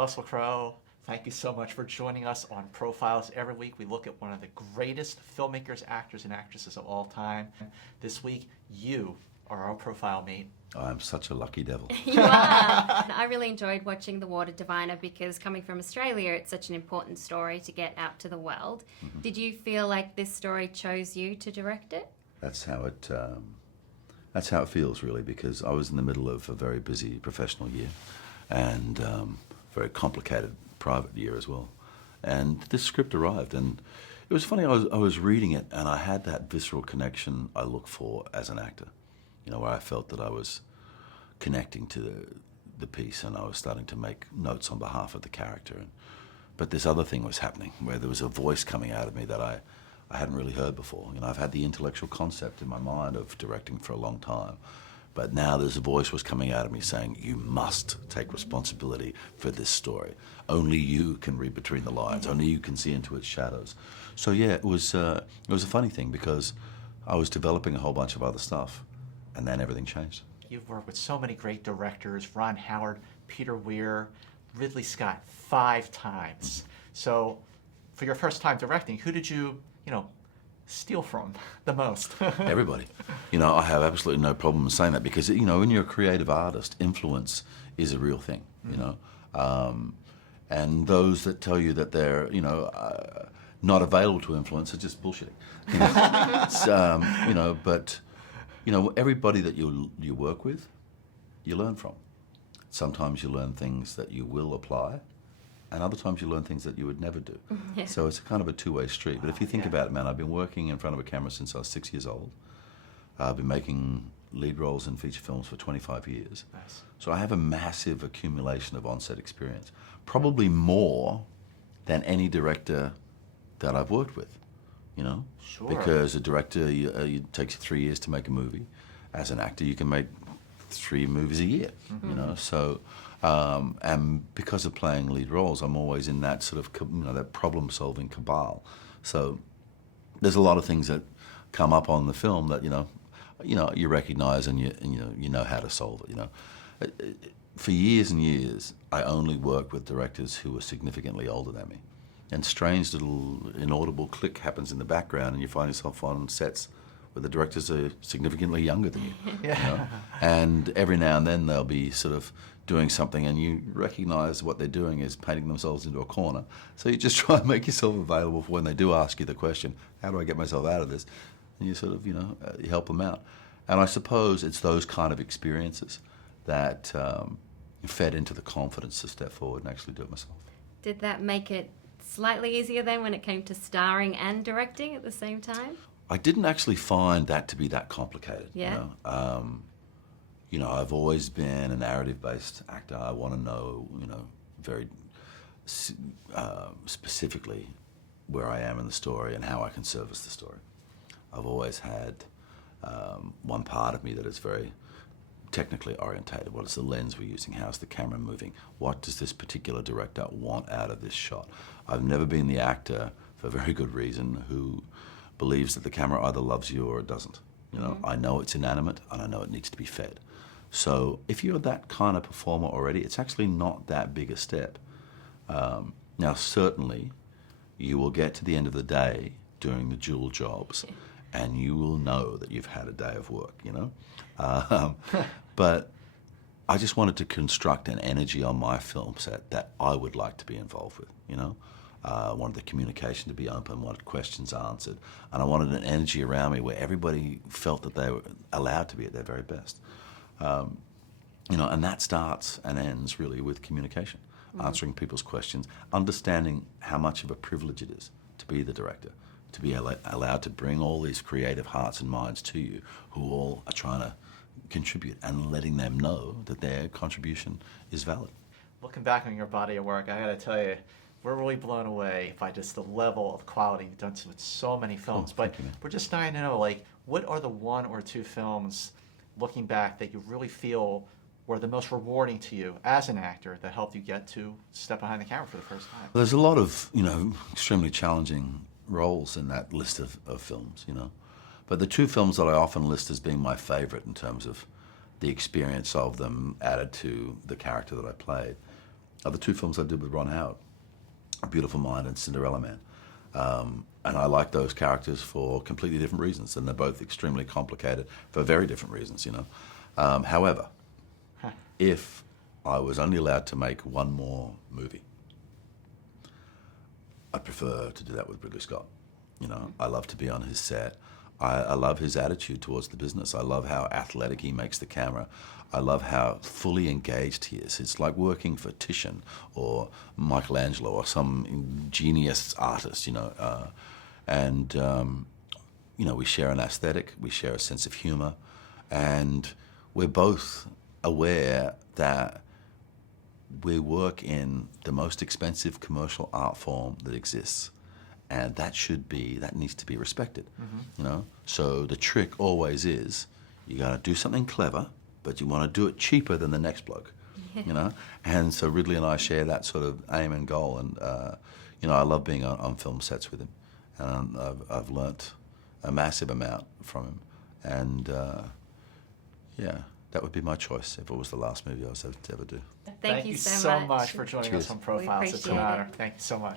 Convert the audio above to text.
Russell Crowe, thank you so much for joining us on Profiles. Every week we look at one of the greatest filmmakers, actors, and actresses of all time. This week, you are our profile mate. I'm such a lucky devil. You are. I really enjoyed watching The Water Diviner because coming from Australia, it's such an important story to get out to the world. Mm-hmm. Did you feel like this story chose you to direct it? That's how it feels, really, because I was in the middle of a very busy professional year and very complicated private year as well. And this script arrived, and it was funny. I was reading it, and I had that visceral connection I look for as an actor. You know, where I felt that I was connecting to the piece and I was starting to make notes on behalf of the character. But this other thing was happening where there was a voice coming out of me that I hadn't really heard before. You know, I've had the intellectual concept in my mind of directing for a long time, but now there's a voice was coming out of me saying, you must take responsibility for this story. Only you can read between the lines. Only you can see into its shadows. So yeah, it was a funny thing because I was developing a whole bunch of other stuff. And then everything changed. You've worked with so many great directors, Ron Howard, Peter Weir, Ridley Scott, 5 times. So for your first time directing, who did you steal from the most? Everybody. You know, I have absolutely no problem saying that because, you know, when you're a creative artist, influence is a real thing, you know. And those that tell you that they're, not available to influence are just bullshitting. But... You know, everybody that you work with, you learn from. Sometimes you learn things that you will apply, and other times you learn things that you would never do. Yeah. So it's kind of a two-way street. But if you think about it, man, I've been working in front of a camera since I was 6 years old. I've been making lead roles in feature films for 25 years. Nice. So I have a massive accumulation of on-set experience, probably more than any director that I've worked with. You know, sure. Because a director, it takes you 3 years to make a movie. As an actor, you can make 3 movies a year. Mm-hmm. You know, so and because of playing lead roles, I'm always in that sort of that problem-solving cabal. So there's a lot of things that come up on the film that you recognize and you know how to solve it. You know, for years and years, I only worked with directors who were significantly older than me. And strange little inaudible click happens in the background and you find yourself on sets where the directors are significantly younger than you. Yeah. You know? And every now and then they'll be sort of doing something and you recognize what they're doing is painting themselves into a corner. So you just try and make yourself available for when they do ask you the question, how do I get myself out of this? And you sort of, you help them out. And I suppose it's those kind of experiences that fed into the confidence to step forward and actually do it myself. Did that make it slightly easier then when it came to starring and directing at the same time? I didn't actually find that to be that complicated. Yeah. I've always been a narrative-based actor. I want to know, very specifically where I am in the story and how I can service the story. I've always had one part of me that is very technically orientated. What is the lens we're using? How's the camera moving? What does this particular director want out of this shot? I've never been the actor, for very good reason, who believes that the camera either loves you or it doesn't. I know it's inanimate and I know it needs to be fed. So if you're that kind of performer already, it's actually not that big a step. Now, certainly, you will get to the end of the day doing the dual jobs and you will know that you've had a day of work, But I just wanted to construct an energy on my film set that I would like to be involved with, I wanted the communication to be open, wanted questions answered, and I wanted an energy around me where everybody felt that they were allowed to be at their very best. And that starts and ends really with communication, answering people's questions, understanding how much of a privilege it is to be the director, to be allowed to bring all these creative hearts and minds to you who all are trying to contribute and letting them know that their contribution is valid. Looking back on your body of work, I gotta tell you, we're really blown away by just the level of quality you've done with so many films. But we're just dying to know, what are the 1 or 2 films, looking back, that you really feel were the most rewarding to you as an actor that helped you get to step behind the camera for the first time? Well, there's a lot of, extremely challenging roles in that list of films, But the 2 films that I often list as being my favorite in terms of the experience of them added to the character that I played are the two films I did with Ron Howard, A Beautiful Mind and Cinderella Man. And I like those characters for completely different reasons, and they're both extremely complicated for very different reasons, you know. However, if I was only allowed to make one more movie, I'd prefer to do that with Ridley Scott. You know, I love to be on his set. I love his attitude towards the business. I love how athletic he makes the camera. I love how fully engaged he is. It's like working for Titian or Michelangelo or some genius artist, you know. You know, we share an aesthetic, we share a sense of humor, and we're both aware that we work in the most expensive commercial art form that exists. And that needs to be respected, you know? So the trick always is, you gotta do something clever, but you wanna do it cheaper than the next bloke, you know? And so Ridley and I share that sort of aim and goal, and, you know, I love being on film sets with him. And I've learnt a massive amount from him. And, yeah, that would be my choice if it was the last movie I was to ever do. Thank you so much for joining Cheers. us on Profiles. It's an appreciate honor. it. Thank you so much.